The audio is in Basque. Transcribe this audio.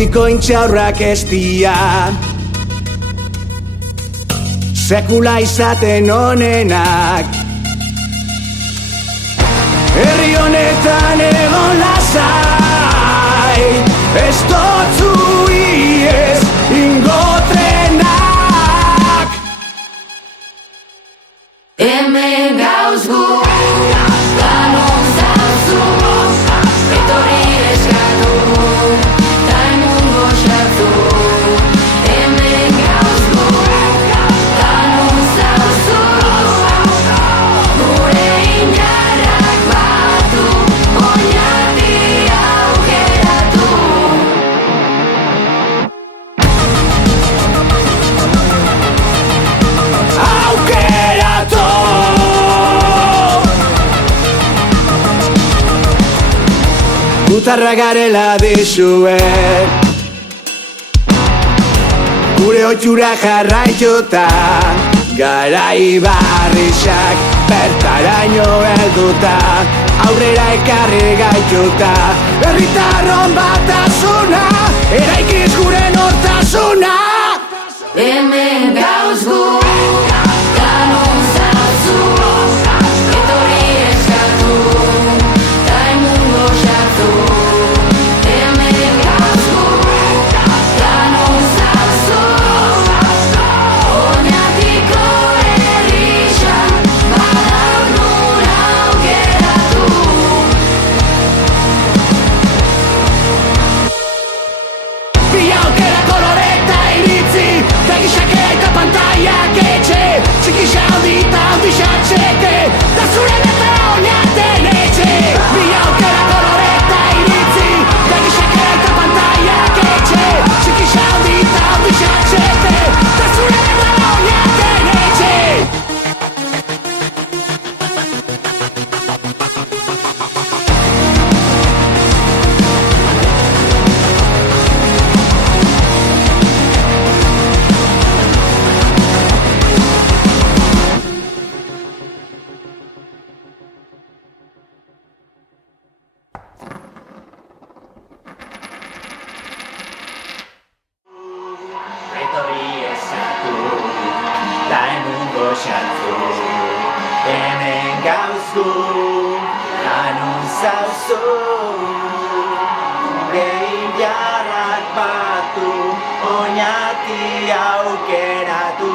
Mutiko intxaurrak ez dia sekula izaten onenak. Herri honetan egon lasai, ez dotzu iez ingotrenak. Hemen gauz gu, lanon zauzu, etorri eskatu, ta emungo xartu. Hemen gauz gu, lanon zauzu, gure inarrak batu, oinati aukeratu. Aukeratu! Gutarra garela dizuet, gure oitxura jarraituta, garai barrizak bertaraino helduta, aurrera ekarri gaituta, herritarron batasuna, eraikiz gure nortasuna. Hemen gauz gu, lanon zauzu, etorri eskatu, ta emungo xartu. Hemen gauz gu, lanon zauzu, oinatiko herrixan, badau nun aukeratu. Bi aukera koloreta iritzi, da gizakea eta pantaiak etxe, txikisa handi eta handi xatxeke, da zure beta oinaten etxe. Bi aukera koloreta iritzi, da gizakea eta pantaiak etxe, txikisa handi eta handi xatxeke, da zure beta oinaten etxe. Etorri eskatu, ta emungo xartu. Hemen gauz gu, lanon zauzu, gure inarrak batu, oinati aukeratu.